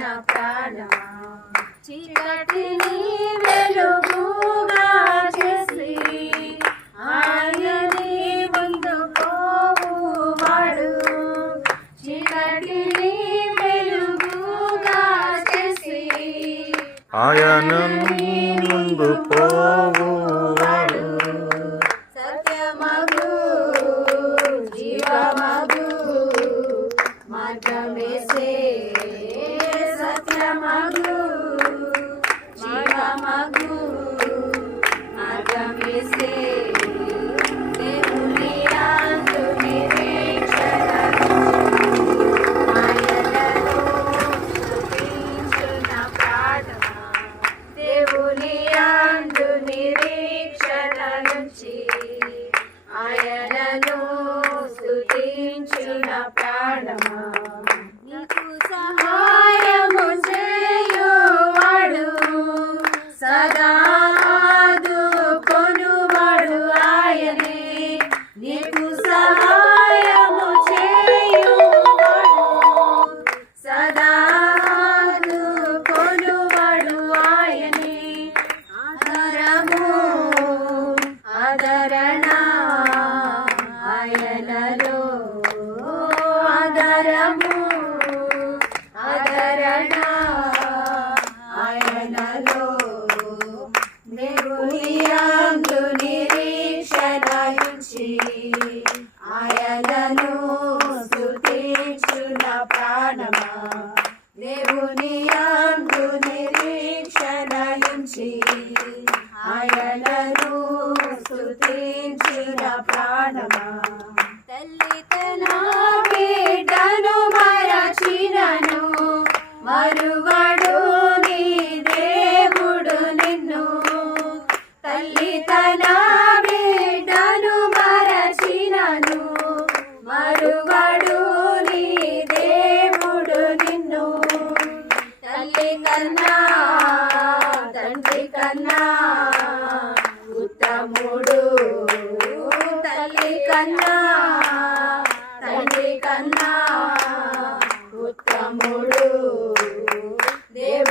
ప్రాణమా చీకటిని వెలుగుగా చేసి ఆయనే ముందు పోవువాడు చీకటిని వెలుగుగా చేసి ఆయనే ముందు పోవువాడు సత్యమగు జీవమగు మార్గమేసే సత్యమగు జీవమగు మార్గమేసే దేవుని యందు నిరీక్షణ ఆయనలో స్తుతించున పాడమా దేవుని యందు నిరీక్షణ నుంచి ఆయనను స్తుతించున ప్రాణమా నీకు సహాయము చేయువాడు సదా ఆదుకొనువాడు ఆయనే నీకు సహాయము చేయువాడు సదా ఆదుకొనువాడు ఆయనే ఆధారము ఆదరణ ఆయనలో ఆధారము ఆదరణ ఆయనలో దేవుని యందు నిరీక్షణ ఉంచి ఆయనను స్తుతించున ప్రాణమా దేవుని యందు నిరీక్షణ ఉంచి ఆయనను స్తుతించున ప్రాణమా తల్లి తన బిడ్డను మరచినను మరువడు నీ దేవుడు నిన్ను తల్లి తన బిడ్డను మరచినను మరువడు నీ దేవుడు నిన్ను తల్లి కన్నా తండ్రి కన్నా ఉత్తముడు తల్లి కన్నా తండ్రి కన్నా ఉత్తముడు దేవుడు